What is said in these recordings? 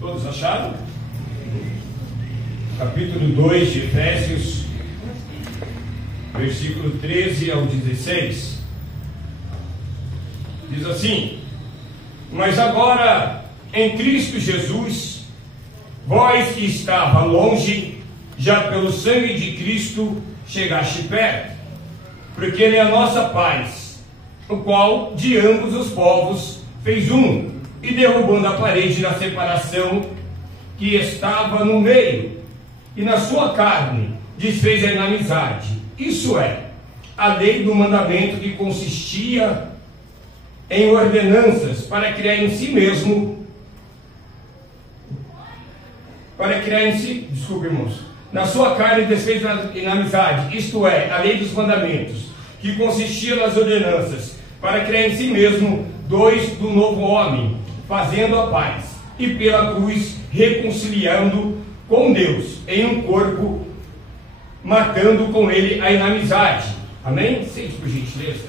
Todos acharam? Capítulo 2 de Efésios, versículo 13 ao 16. Diz assim: mas agora, em Cristo Jesus, vós que estava longe, já pelo sangue de Cristo chegaste perto, porque Ele é a nossa paz, o qual de ambos os povos fez um, e derrubando a parede da separação que estava no meio, e na sua carne desfez a inimizade, isso é, a lei do mandamento que consistia em ordenanças, para criar em si mesmo, desculpe, irmãos, na sua carne desfez a inimizade, isto é, a lei dos mandamentos, que consistia nas ordenanças, para criar em si mesmo dois do novo homem, fazendo a paz, e pela cruz reconciliando com Deus em um corpo, matando com ele a inimizade. Amém? Sente por gentileza.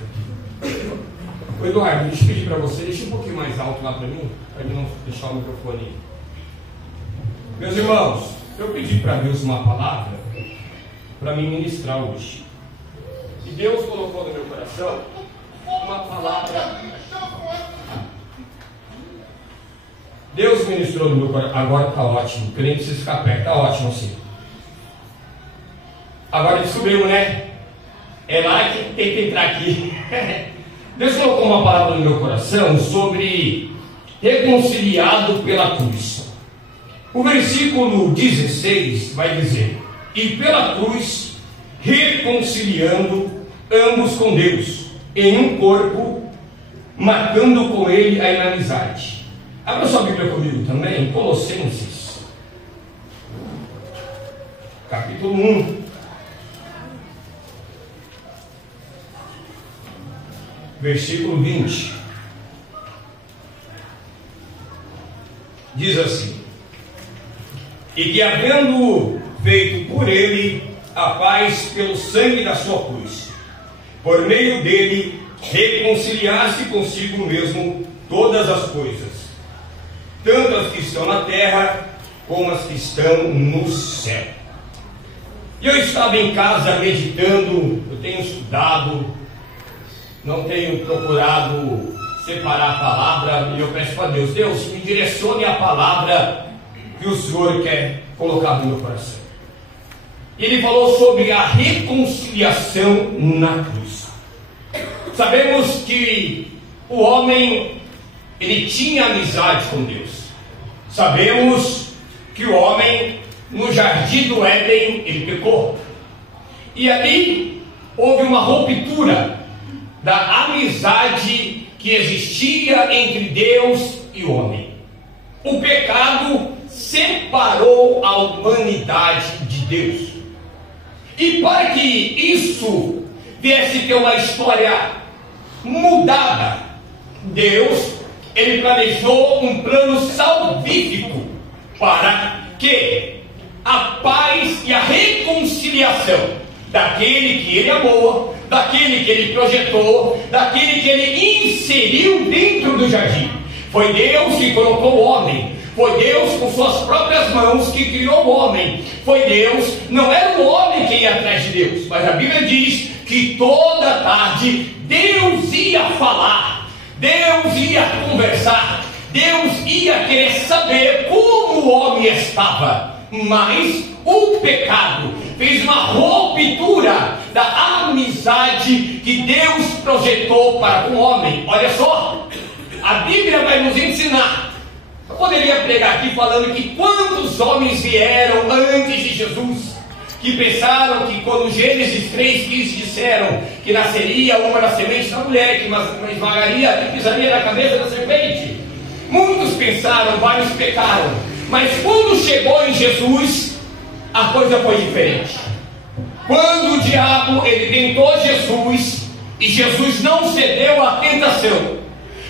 Ô Eduardo, deixa eu pedir para você, deixa um pouquinho mais alto lá para mim não deixar o microfone. Meus irmãos, eu pedi para Deus uma palavra para me ministrar hoje. E Deus colocou no meu coração uma palavra. Deus ministrou no meu coração. Agora está ótimo, porque eu nem preciso ficar perto, está ótimo assim. Agora descobrimos, né? É lá que tem que entrar aqui. Deus colocou uma palavra no meu coração sobre reconciliado pela cruz. O versículo 16 vai dizer: e pela cruz reconciliando ambos com Deus em um corpo, matando com ele a inimizade. Abra sua Bíblia comigo também, em Colossenses, capítulo 1, versículo 20. Diz assim: e que havendo feito por ele a paz pelo sangue da sua cruz, por meio dele reconciliasse consigo mesmo todas as coisas, tanto as que estão na terra como as que estão no céu. E eu estava em casa meditando, eu tenho estudado, não tenho procurado separar a palavra, e eu peço para Deus: Deus, me direcione a palavra que o Senhor quer colocar no meu coração. E Ele falou sobre a reconciliação na cruz. Sabemos que o homem, ele tinha amizade com Deus. Sabemos que o homem, no jardim do Éden, ele pecou. E ali houve uma ruptura da amizade que existia entre Deus e o homem. O pecado separou a humanidade de Deus. E para que isso viesse ter uma história mudada, Deus, Ele planejou um plano salvífico para que a paz e a reconciliação daquele que Ele amou, daquele que Ele projetou, daquele que Ele inseriu dentro do jardim. Foi Deus que colocou o homem, foi Deus com suas próprias mãos que criou o homem. Foi Deus, não era o homem quem ia atrás de Deus, mas a Bíblia diz que toda tarde Deus ia falar, Deus ia conversar, Deus ia querer saber como o homem estava. Mas o pecado fez uma ruptura da amizade que Deus projetou para com o homem. Olha só, a Bíblia vai nos ensinar. Eu poderia pregar aqui falando que quantos homens vieram antes de Jesus, que pensaram que quando Gênesis 3,15 disseram que nasceria uma da semente da mulher, que esmagaria e pisaria na cabeça da serpente. Muitos pensaram, vários pecaram, mas quando chegou em Jesus, a coisa foi diferente. Quando o diabo ele tentou Jesus, e Jesus não cedeu à tentação,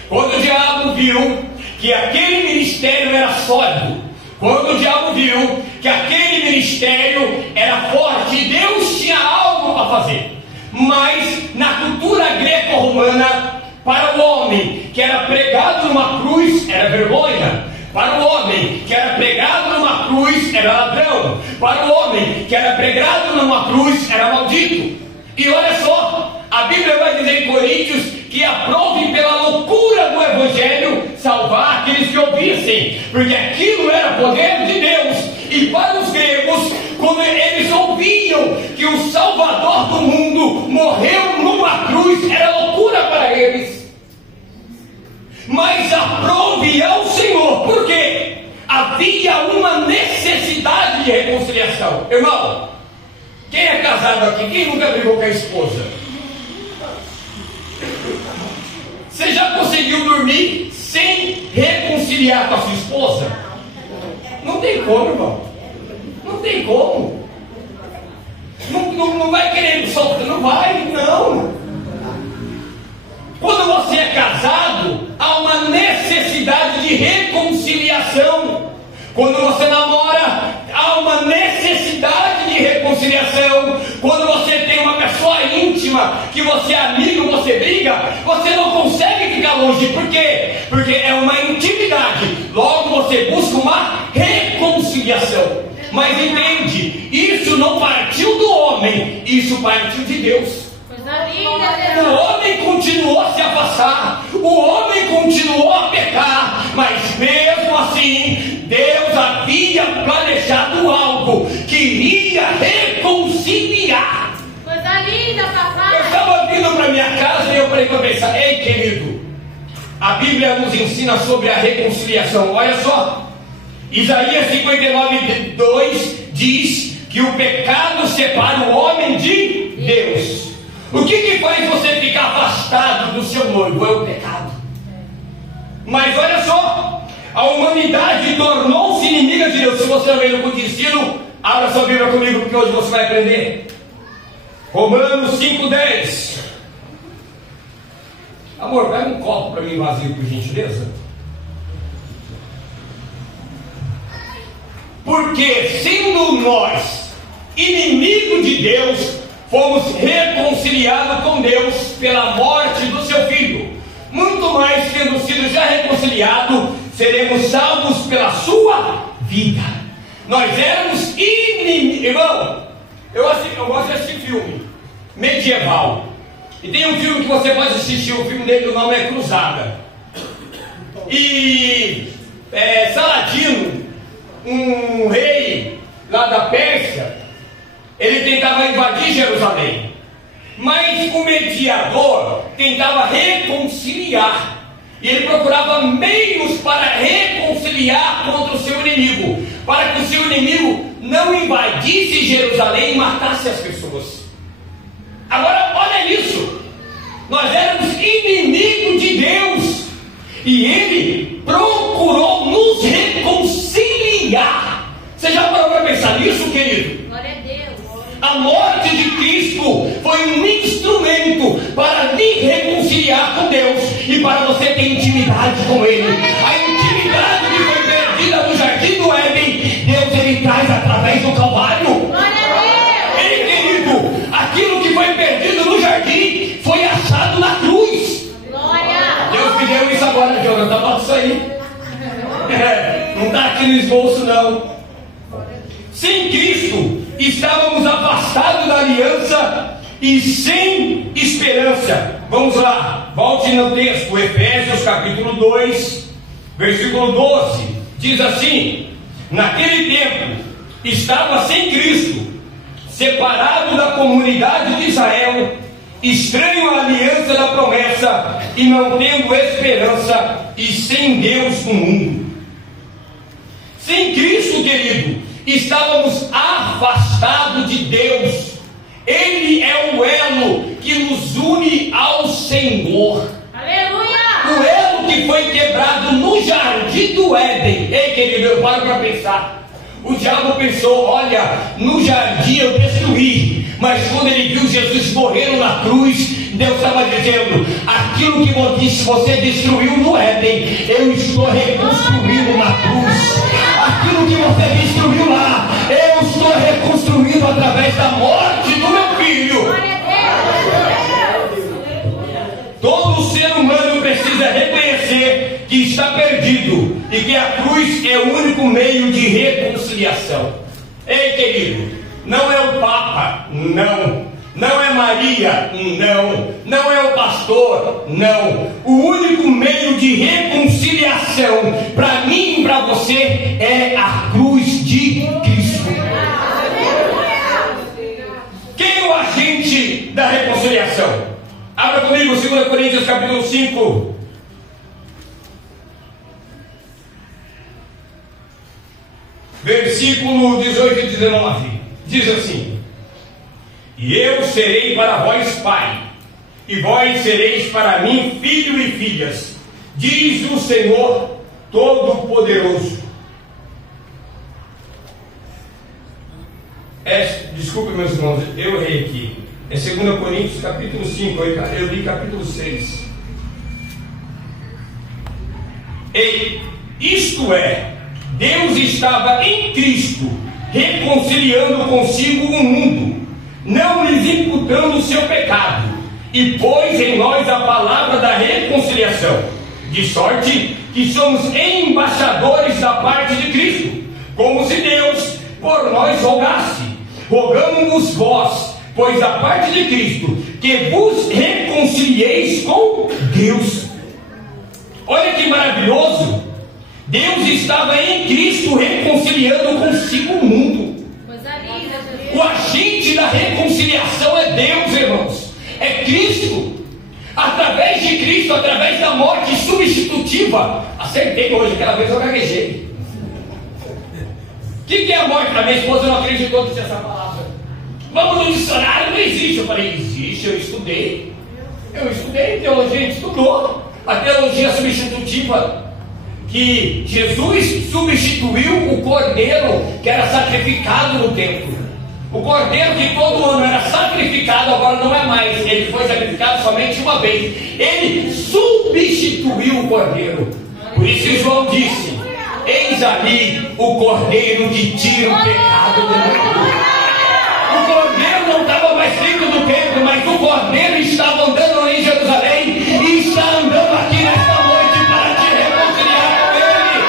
quando o diabo viu que aquele ministério era sólido, quando o diabo viu que aquele ministério era forte, e Deus tinha algo para fazer, mas na cultura greco-romana, para o homem que era pregado numa cruz, era vergonha. Para o homem que era pregado numa cruz, era ladrão. Para o homem que era pregado numa cruz, era maldito. E olha só, a Bíblia vai dizer em Coríntios que aprove pela loucura do Evangelho salvar aqueles que ouvissem, porque aquilo era poder de Deus. E para os gregos, quando eles ouviam que o Salvador do mundo morreu numa cruz, era loucura para eles. Mas aprove ao Senhor, porque havia uma necessidade de reconciliação. Irmão, quem é casado aqui? Quem nunca brigou com a esposa? Você já conseguiu dormir sem reconciliar com a sua esposa? Não tem como, irmão. Não tem como. Não vai querer soltar, não vai, não. Quando você é casado, há uma necessidade de reconciliação. Quando você namora, há uma necessidade de reconciliação. Quando você tem uma pessoa íntima, que você é amigo, você briga, você não consegue ficar longe. Por quê? Porque é uma intimidade. Logo você busca uma reconciliação. Mas entende, isso não partiu do homem, isso partiu de Deus. O homem continuou a se afastar, o homem continuou a pecar, mas mesmo assim, Deus havia planejado algo que iria reconciliar. Coisa linda, papai. Eu estava vindo para minha casa e eu parei para pensar: ei, querido, a Bíblia nos ensina sobre a reconciliação. Olha só, Isaías 59:2 diz que o pecado separa o homem de Deus. O que faz você ficar afastado do seu noivo? É o pecado. Mas olha só, a humanidade tornou-se inimiga de Deus. Se você não veio no culto de ensino, abra sua Bíblia comigo, porque hoje você vai aprender. Romanos 5:10. Amor, pega um copo para mim vazio, por gentileza. Porque sendo nós inimigos de Deus, fomos reconciliados com Deus pela morte do seu Filho. Muito mais, tendo sido já reconciliados, seremos salvos pela sua vida. Nós éramos inimigos. Irmão, eu gosto de assistir filme medieval. E tem um filme que você pode assistir, o filme dele, o nome é Cruzada. E Saladino, um rei lá da Pérsia, ele tentava invadir Jerusalém, mas o mediador tentava reconciliar, e ele procurava meios para reconciliar contra o seu inimigo, para que o seu inimigo não invadisse Jerusalém e matasse as pessoas. Agora olha isso, nós éramos inimigos de Deus, e ele procurou nos reconciliar. Você já parou para pensar nisso, querido? Glória a Deus. A morte de Cristo foi um instrumento para me reconciliar com Deus e para você ter intimidade com Ele. A intimidade que foi perdida no jardim do Éden, Deus ele traz através do Calvário. Glória a Deus. Ei, querido, aquilo que foi perdido no jardim foi achado na cruz. Glória. Deus me deu isso agora, Jonathan, bota isso aí. Não está aqui no esboço, não. Sem Cristo, estávamos afastados da aliança e sem esperança. Vamos lá, volte no texto, Efésios capítulo 2, versículo 12. Diz assim: naquele tempo, estava sem Cristo, separado da comunidade de Israel, estranho à aliança da promessa, e não tendo esperança, e sem Deus no mundo. Sem Cristo, querido, estávamos afastados de Deus. Ele é o elo que nos une ao Senhor. Aleluia. O elo que foi quebrado no jardim do Éden. Ei, querido, eu paro para pensar. O diabo pensou: olha, no jardim eu destruí, mas quando ele viu Jesus morrendo na cruz, Deus estava dizendo: aquilo que você destruiu no Éden, eu estou reconstruindo na cruz. Aquilo que você destruiu lá, eu estou reconstruindo através da morte do meu filho. Todo ser humano precisa reconhecer que está perdido e que que a cruz é o único meio de reconciliação. Ei, querido, não é o Papa, não. Não é Maria, não. Não é o pastor, não. O único meio de reconciliação para mim e para você é a cruz de Cristo. Quem é o agente da reconciliação? Abra comigo 2 Coríntios capítulo 5. Versículo 18 e 19. Diz assim: e eu serei para vós pai, e vós sereis para mim filho e filhas, diz o Senhor Todo-Poderoso. Desculpe, meus irmãos, eu errei aqui. É 2 Coríntios capítulo 5, eu li capítulo 6. Isto é, Deus estava em Cristo, reconciliando consigo o mundo, não lhes imputando o seu pecado, e pôs em nós a palavra da reconciliação, de sorte que somos embaixadores da parte de Cristo, como se Deus por nós rogasse. Rogamos-vos vós, pois da parte de Cristo, que vos reconcilieis com Deus. Olha que maravilhoso! Deus estava em Cristo reconciliando consigo o mundo. O agente da reconciliação é Deus, irmãos. É Cristo. Através de Cristo, através da morte substitutiva. Acertei hoje, aquela vez eu gaguejei. O que é a morte? A minha esposa não acreditou que tinha essa palavra. Vamos no dicionário, não existe. Eu falei, existe, eu estudei. Teologia, a gente estudou. A teologia substitutiva, que Jesus substituiu o cordeiro que era sacrificado no templo. O cordeiro que todo ano era sacrificado, agora não é mais. Ele foi sacrificado somente uma vez. Ele substituiu o cordeiro. Por isso João disse: eis ali o cordeiro que tira o pecado do mundo. O cordeiro não estava mais dentro do templo, mas o cordeiro estava andando em Jerusalém e está andando aqui nesta noite para te reconciliar com ele.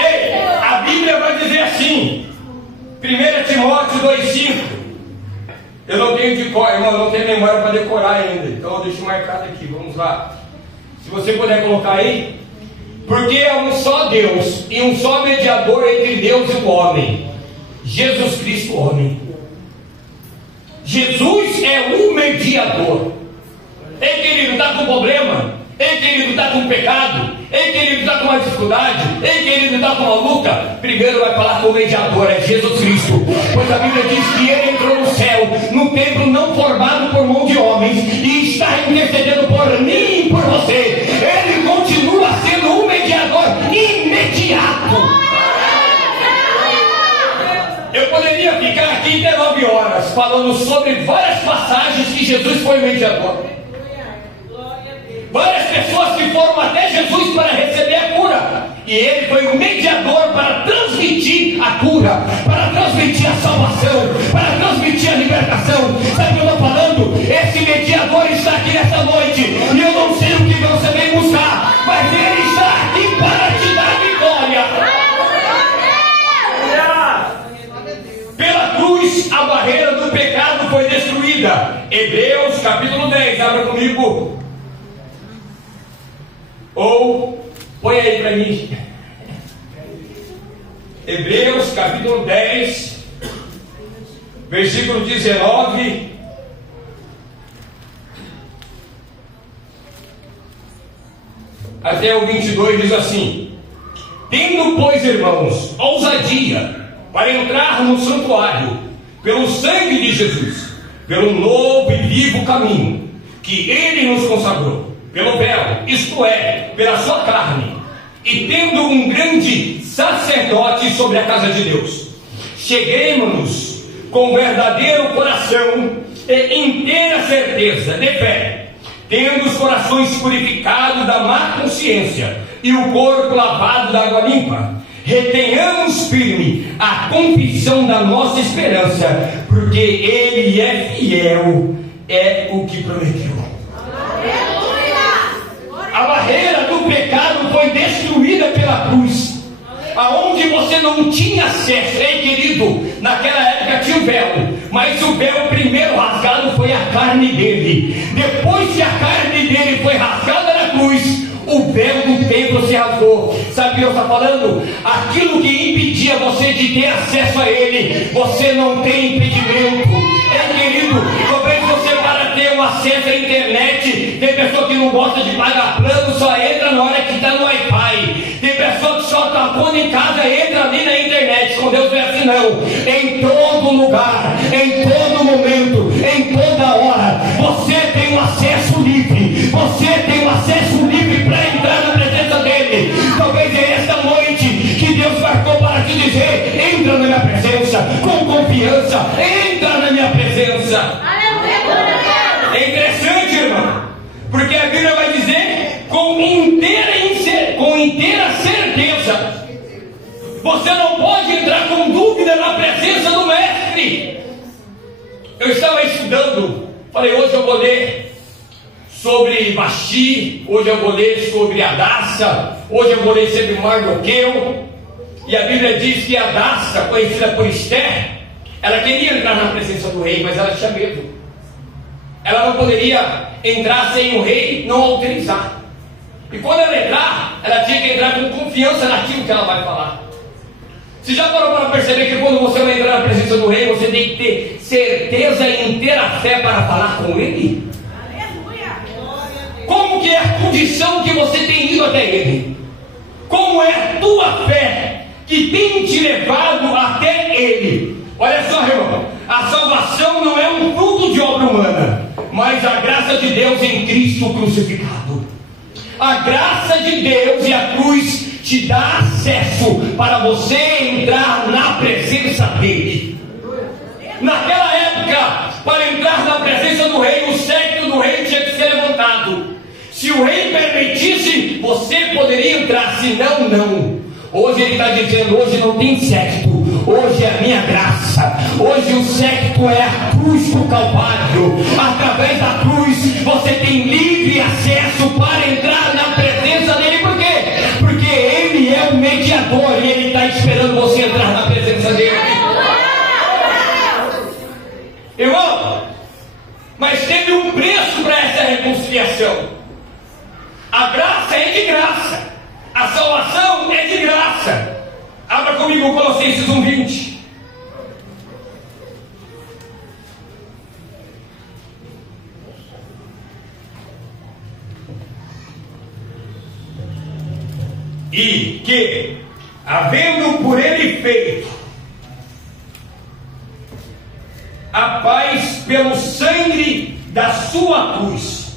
Ei, a Bíblia vai dizer assim, 1 Timóteo 2,5. Eu não tenho de cor, irmão, eu não tenho memória para decorar ainda, então eu deixo marcado aqui, vamos lá. Se você puder colocar aí. Porque é um só Deus e um só mediador entre Deus e o homem, Jesus Cristo, homem. Jesus é o mediador. Ei, querido, está com problema? Ei, querido, está com pecado? Ei, querido, está com uma dificuldade? Ei, querido, está com uma luta? Primeiro vai falar com o mediador, é Jesus Cristo. Pois a Bíblia diz que ele entrou no céu, num templo não formado por mão de homens, e está intercedendo por mim e por você. Ele continua sendo um mediador imediato. Eu poderia ficar aqui 19 horas falando sobre várias passagens que Jesus foi mediador. Várias pessoas que foram até Jesus para receber a cura, e ele foi o mediador para transmitir a cura, para transmitir a salvação, para transmitir a libertação. Sabe o que eu estou falando? Esse mediador está aqui nessa noite, e eu não sei o que você vem buscar, mas ele está aqui para te dar vitória. Pela cruz a barreira do pecado foi destruída. Hebreus capítulo 10, abra comigo. Ou, põe aí para mim. Hebreus capítulo 10, versículo 19 até o 22 diz assim: tendo, pois, irmãos, ousadia para entrar no santuário, pelo sangue de Jesus, pelo novo e vivo caminho que ele nos consagrou, pelo véu, isto é, pela sua carne, e tendo um grande sacerdote sobre a casa de Deus, cheguemos-nos com verdadeiro coração e inteira certeza de fé, tendo os corações purificados da má consciência e o corpo lavado da água limpa. Retenhamos firme a confissão da nossa esperança, porque ele é fiel, é o que prometeu. A barreira do pecado foi destruída pela cruz. Aonde você não tinha acesso, querido, naquela época tinha o véu, mas o véu primeiro rasgado foi a carne dele. Depois que a carne dele foi rasgada na cruz, o véu do templo se rasgou. Sabe o que eu estou falando? Aquilo que impedia você de ter acesso a ele, você não tem impedimento. Querido, talvez você, para ter um acesso à internet, tem pessoa que não gosta de pagar plano, só entra na hora que está no Wi-Fi. Tem pessoa que só está pondo em casa, entra ali na internet. Com Deus não é assim não. Em todo lugar, em todo momento, em toda hora, você tem um acesso livre. Você tem um acesso livre para entrar na presença dele. Talvez é esta noite que Deus marcou para te dizer: entra na minha presença com confiança, entra na minha presença. É interessante, irmão, porque a Bíblia vai dizer com inteira certeza. Você não pode entrar com dúvida na presença do mestre. Eu estava estudando, falei, hoje eu vou ler sobre Vasti, hoje eu vou ler sobre Hadassa, hoje eu vou ler sobre Mardoqueu. E a Bíblia diz que Hadassa, conhecida por Esther, ela queria entrar na presença do rei, mas ela tinha medo. Ela não poderia entrar sem o rei não autorizar. E quando ela entrar, ela tinha que entrar com confiança naquilo que ela vai falar. Você já parou para perceber que quando você vai entrar na presença do rei, você tem que ter certeza e inteira fé para falar com ele? Como que é a condição que você tem ido até ele? Como é a tua fé que tem te levado até ele? Olha só, irmão, a salvação não é um fruto de obra humana, mas a graça de Deus em Cristo crucificado. A graça de Deus e a cruz te dá acesso para você entrar na presença dele. Naquela época, para entrar na presença do rei, o cetro do rei tinha que ser levantado. Se o rei permitisse, você poderia entrar, se não, não. Hoje ele está dizendo, hoje não tem secto, hoje é a minha graça. Hoje o secto é a cruz do Calvário. Através da cruz você tem livre acesso para entrar na presença dele. Por quê? Porque ele é o mediador e ele está esperando você entrar na presença dele. Irmão, mas teve um preço para essa reconciliação. A graça é de graça. A salvação é de graça. Abra comigo Colossenses 1:20. E que, havendo por ele feito a paz pelo sangue da sua cruz,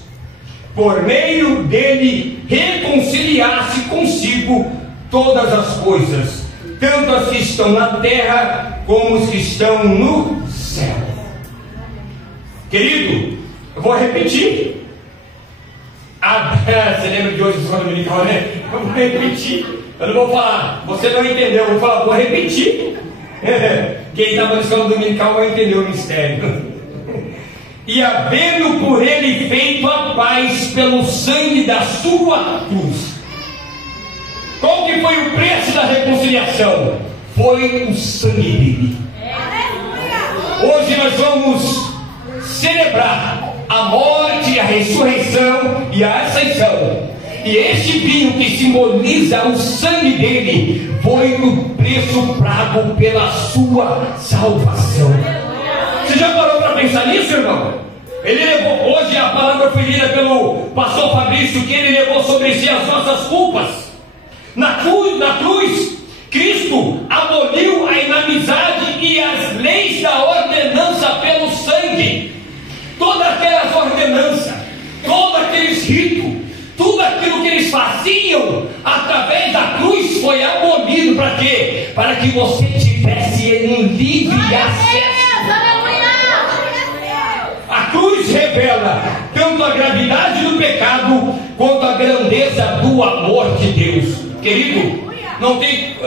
por meio dele reconciliasse consigo todas as coisas, tanto as que estão na terra como as que estão no céu. Querido, eu vou repetir. Você lembra de hoje do escola dominical, né? Eu vou repetir. Eu não vou falar, você não entendeu, eu vou falar, vou repetir. Quem estava na escola dominical vai entender o mistério. E havendo por ele feito a paz pelo sangue da sua cruz. Qual que foi o preço da reconciliação? Foi o sangue dele. Hoje nós vamos celebrar a morte, a ressurreição e a ascensão. E este vinho que simboliza o sangue dele foi o preço pago pela sua salvação. Você já parou para pensar nisso, irmão? Ele levou, hoje a palavra foi lida pelo pastor Fabrício, que ele levou sobre si as nossas culpas. Na cruz, Cristo aboliu a inimizade e as leis da ordenança pelo sangue. Todas aquelas ordenanças, todos aqueles ritos, tudo aquilo que eles faziam através da cruz foi abolido. Para quê? Para que você tivesse um livre acesso. A cruz revela tanto a gravidade do pecado quanto a grandeza do amor de Deus. Querido, não tem.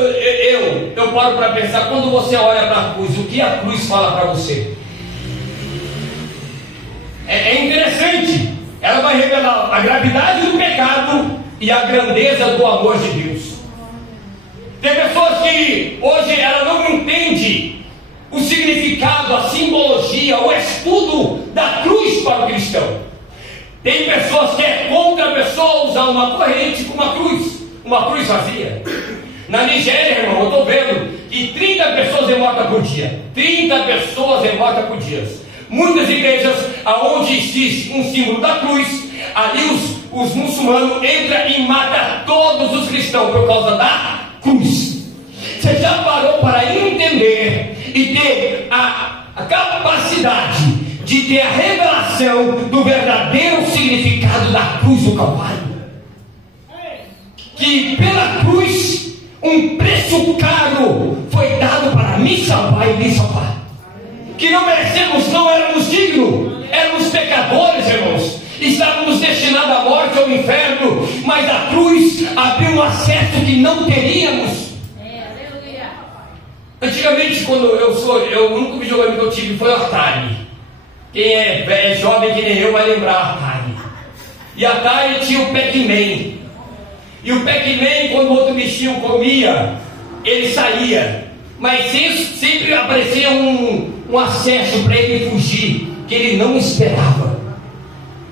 Eu paro para pensar, quando você olha para a cruz, o que a cruz fala para você? É interessante, ela vai revelar a gravidade do pecado e a grandeza do amor de Deus. Tem pessoas que hoje ela não entende o significado, a simbologia, o estudo da cruz para o cristão. Tem pessoas que é contra a pessoa usar uma corrente com uma cruz vazia. Na Nigéria, irmão, eu estou vendo que 30 pessoas é morta por dia. 30 pessoas é morta por dia. Muitas igrejas onde existe um símbolo da cruz, ali os muçulmanos entram e matam todos os cristãos por causa da cruz. Você já parou para entender e ter a capacidade de ter a revelação do verdadeiro significado da cruz do Calvário? Que pela cruz um preço caro foi dado para me salvar e me salvar. Que não merecemos, não éramos dignos, éramos pecadores, irmãos. Estávamos destinados à morte, ao inferno, mas a cruz abriu um acesso que não teríamos. Antigamente, quando o único videogame que eu tive foi o Atari. Quem é jovem que nem eu vai lembrar Atari. E Atari tinha o Pac-Man. E o Pac-Man, quando o outro bichinho comia, ele saía. Mas sempre aparecia um acesso para ele fugir, que ele não esperava.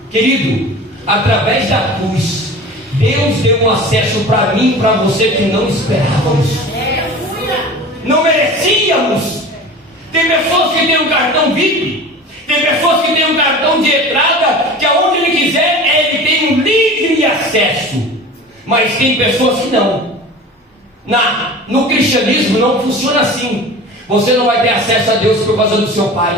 Querido, através da cruz, Deus deu um acesso para mim e para você que não esperávamos. Não merecíamos. Tem pessoas que têm um cartão VIP, tem pessoas que têm um cartão de entrada, que aonde ele quiser, ele tem um livre acesso. Mas tem pessoas que não. No cristianismo não funciona assim. Você não vai ter acesso a Deus por causa do seu pai.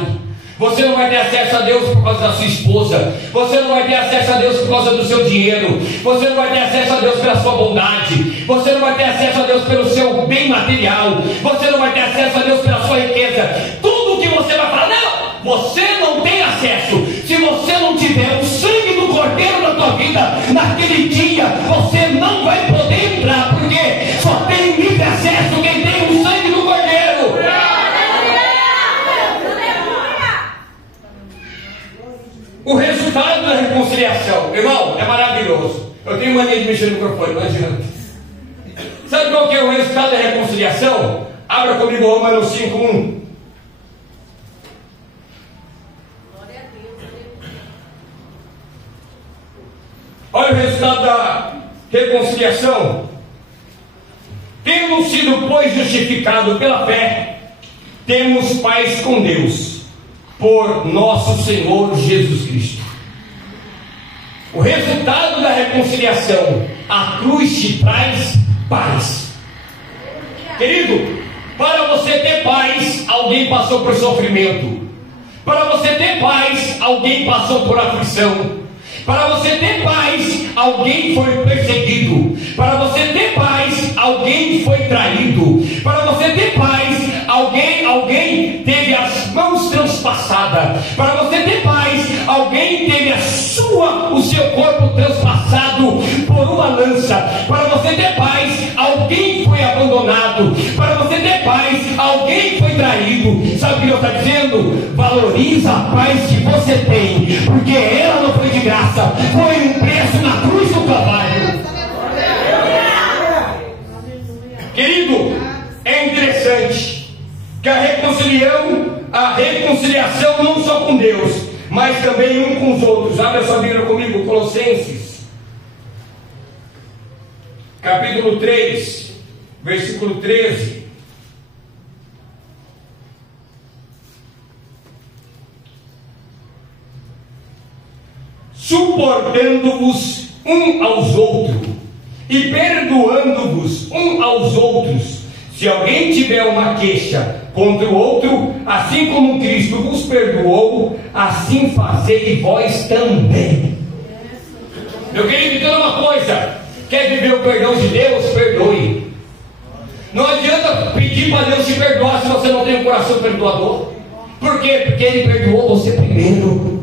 Você não vai ter acesso a Deus por causa da sua esposa. Você não vai ter acesso a Deus por causa do seu dinheiro. Você não vai ter acesso a Deus pela sua bondade. Você não vai ter acesso a Deus pelo seu bem material. Você não vai ter acesso a Deus pela sua riqueza. Tudo que você vai falar, não, você não tem acesso. Se você não tiver o sangue do Cordeiro na tua vida, naquele dia você não vai poder entrar, porque só tem livre acesso quem tem o sangue do Cordeiro. O resultado da reconciliação, irmão, é maravilhoso. Eu tenho mania de mexer no microfone, não adianta. Sabe qual que é o resultado da reconciliação? Abra comigo Romanos 5:1. Olha o resultado da reconciliação. Tendo sido, pois, justificado pela fé, temos paz com Deus, por nosso Senhor Jesus Cristo. O resultado da reconciliação, a cruz te traz paz. Querido, para você ter paz, alguém passou por sofrimento. Para você ter paz, alguém passou por aflição. Para você ter paz, alguém foi perseguido. Para você ter paz, alguém foi traído. Para você ter paz, alguém teve as mãos transpassadas. Para você ter paz, alguém teve o seu corpo transpassado por uma lança. Para você ter paz, alguém foi abandonado. Para você ter paz, alguém foi traído. Sabe o que Deus está dizendo? Valoriza a paz que você tem, porque ela não foi de graça, foi um preço na cruz do Calvário. Querido, é interessante que a reconciliação não só com Deus, mas também um com os outros. Abra sua Bíblia comigo, Colossenses, capítulo 3, versículo 13. Suportando-vos um aos outros e perdoando-vos um aos outros, se alguém tiver uma queixa contra o outro, assim como Cristo vos perdoou, assim fazei vós também. Meu querido, entenda uma coisa: quer viver o perdão de Deus? Perdoe. Não adianta pedir para Deus te perdoar se você não tem um coração perdoador. Por quê? Porque Ele perdoou você primeiro.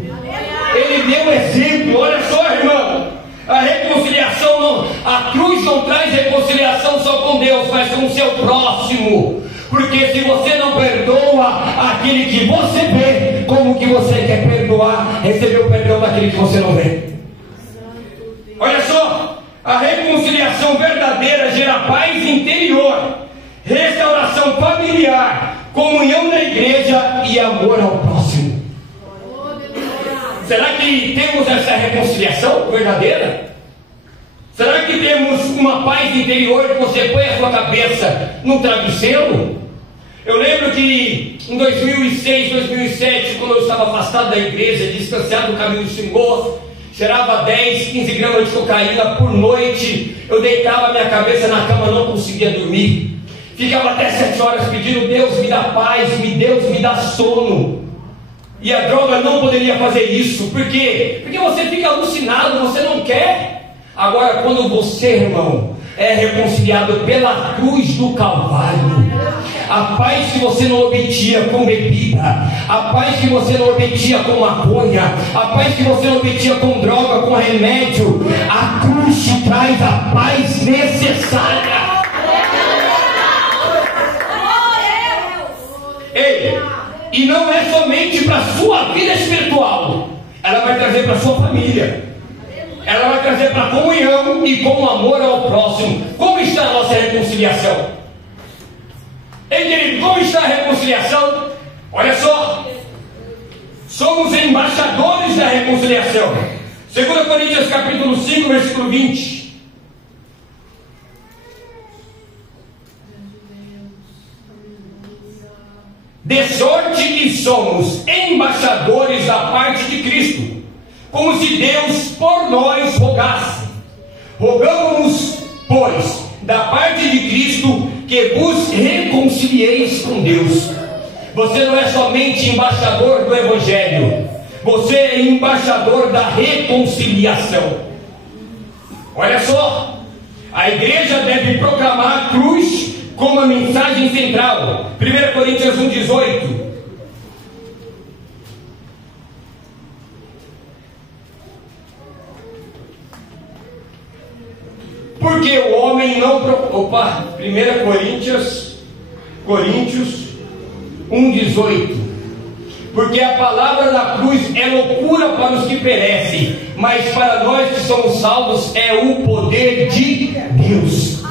Ele deu exemplo. Olha só, irmão, a reconciliação não, a cruz não traz reconciliação só com Deus, mas com o seu próximo. Porque se você não perdoa aquele que você vê, como que você quer perdoar, receber o perdão daquele que você não vê? familiar, comunhão na igreja e amor ao próximo. Será que temos essa reconciliação verdadeira? Será que temos uma paz interior que você põe a sua cabeça num travesseiro? Eu lembro que em 2006, 2007, quando eu estava afastado da igreja, distanciado do caminho do Senhor, cheirava 10, 15 gramas de cocaína por noite, eu deitava minha cabeça na cama, não conseguia dormir, ficava até 7 horas pedindo: Deus me dá paz, Deus me dá sono. E a droga não poderia fazer isso. Por quê? Porque você fica alucinado, você não quer. Agora, quando você, irmão, é reconciliado pela cruz do Calvário, a paz que você não obtinha com bebida, a paz que você não obtinha com maconha, a paz que você não obtinha com droga, com remédio, a cruz te traz a paz necessária. Ei, e não é somente para a sua vida espiritual, ela vai trazer para a sua família, ela vai trazer para a comunhão e com amor ao próximo. Como está a nossa reconciliação? Ei, querido, como está a reconciliação? Olha só, somos embaixadores da reconciliação. 2 Coríntios capítulo 5, versículo 20. De sorte que somos embaixadores da parte de Cristo, como se Deus por nós rogasse. Rogamos, pois, da parte de Cristo, que vos reconcilieis com Deus. Você não é somente embaixador do Evangelho, você é embaixador da reconciliação. Olha só, a igreja deve proclamar a cruz como a mensagem central. 1 Coríntios 1,18. Porque o homem não... 1 Coríntios 1,18. Porque a palavra da cruz é loucura para os que perecem, mas para nós que somos salvos é o poder de Deus.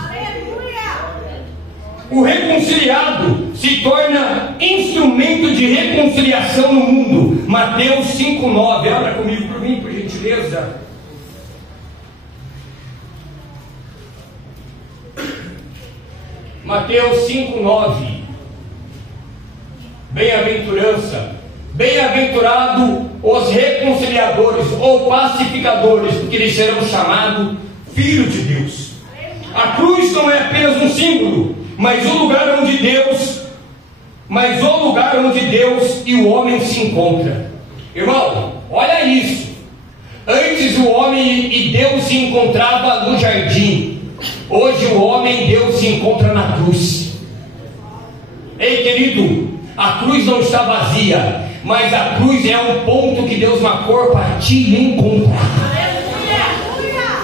O reconciliado se torna instrumento de reconciliação no mundo. Mateus 5,9. Abra comigo por mim, por gentileza. Mateus 5,9. Bem-aventurança, bem-aventurado os reconciliadores ou pacificadores, porque eles serão chamados filhos de Deus. A cruz não é apenas um símbolo, mas o lugar onde Deus e o homem se encontram. Irmão, olha isso. Antes o homem e Deus se encontrava no jardim. Hoje o homem e Deus se encontram na cruz. Ei, querido, a cruz não está vazia, mas a cruz é um ponto que Deus marcou para te encontrar.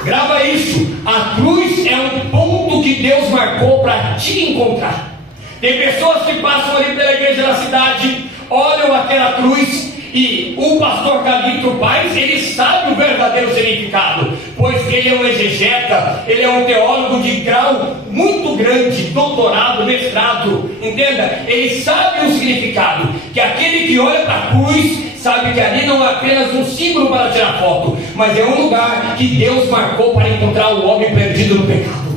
Grava isso. A cruz é um ponto que Deus marcou para te encontrar. Tem pessoas que passam ali pela igreja da cidade, olham aquela cruz, e o pastor Calixto Paes, ele sabe o verdadeiro significado, pois ele é um exegeta, ele é um teólogo de grau muito grande, doutorado, mestrado, entenda? Ele sabe o significado, que aquele que olha para a cruz sabe que ali não é apenas um símbolo para tirar foto, mas é um lugar que Deus marcou para encontrar o homem perdido no pecado.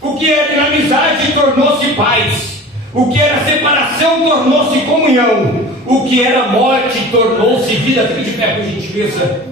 O que era inimizade tornou-se paz. O que era separação tornou-se comunhão. O que era morte tornou-se vida. Fique de pé, por gentileza.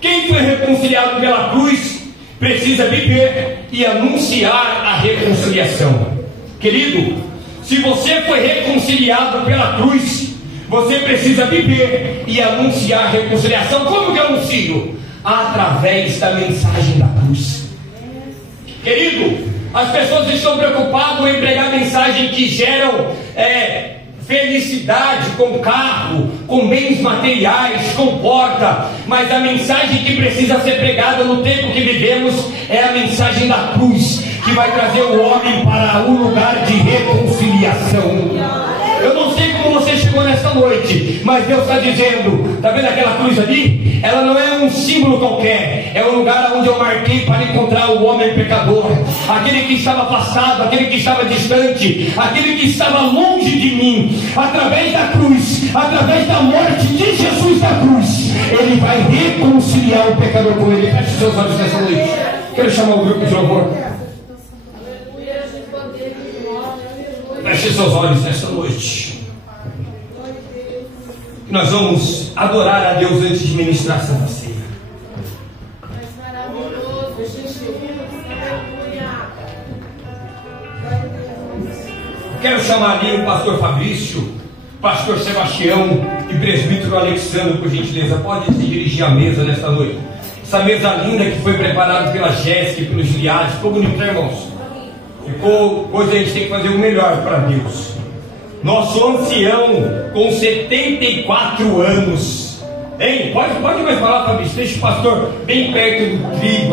Quem foi reconciliado pela cruz precisa viver e anunciar a reconciliação. Querido, se você foi reconciliado pela cruz, você precisa viver e anunciar a reconciliação. Como que eu anuncio? Através da mensagem da cruz. Querido, as pessoas estão preocupadas em pregar mensagens que geram felicidade, com carro, com bens materiais, com porta, mas a mensagem que precisa ser pregada no tempo que vivemos é a mensagem da cruz, que vai trazer o homem para um lugar de reconciliação. Eu não sei como você chegou nesta noite, mas Deus está dizendo, está vendo aquela cruz ali? Ela não é um símbolo qualquer, é o lugar onde eu marquei para encontrar o homem pecador, aquele que estava passado, aquele que estava distante, aquele que estava longe de mim. Através da cruz, através da morte de Jesus na cruz, ele vai reconciliar o pecador com ele. Feche seus olhos nessa noite. Quero chamar o grupo de louvor. Feche seus olhos nesta noite. Nós vamos adorar a Deus antes de ministrar a Santa Ceia. Quero chamar ali o pastor Fabrício, pastor Sebastião e presbítero Alexandre, por gentileza. Pode se dirigir à mesa nesta noite. Essa mesa linda que foi preparada pela Jéssica e pelos Giliades. Ficou bonito, irmãos? Ficou coisa, a gente tem que fazer o melhor para Deus. Nosso ancião com 74 anos. Hein? Pode mais falar, Fabrício. Deixa o pastor bem perto do trigo.